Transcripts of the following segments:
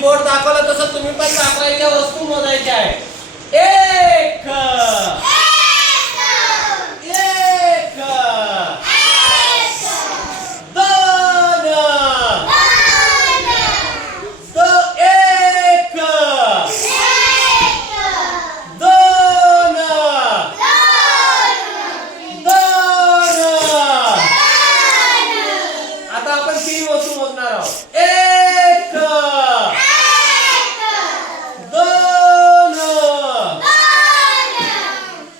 Board दाखवला तसं तुम्ही पण दाखवायच्या वस्तू मोजायच्या आहे. एक एक दोन एक दोन दोन. आता आपण 3 वस्तू मोजणार आहोत. एक दोन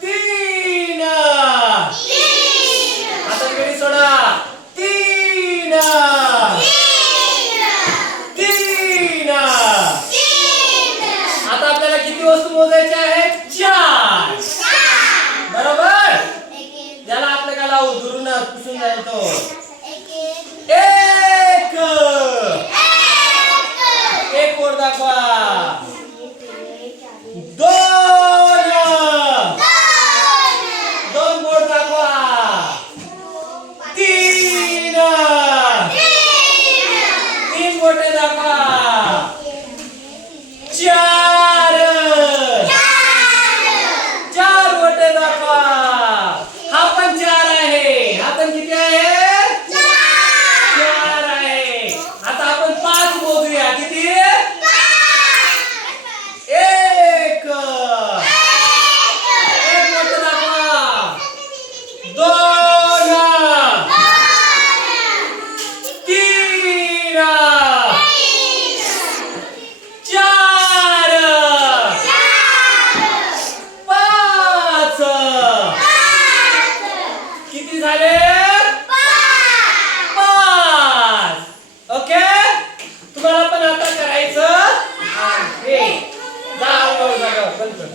तीन. आता इकडे सोडा. तीन तीन. आता आपल्याला किती वस्तू मोजायच्या आहेत? 4. बरोबर. त्याला आपल्या का लावू दुरून पुसून जाईल तो. एक बोर्ड दाखवा. दोन बोर्ड दाखवा. 3 बोटे दाखवा. 4 बोटे दाखवा. हा पण 4 आहे. हा पण किती आहे? 4 आहे. आता आपण 5 मोजूया. किती? एक बोट दाखवा. 2 3 4 5. किती झाले? 5. ओके. तुम्हाला पण आता करायचं आहे. जा बंद कर.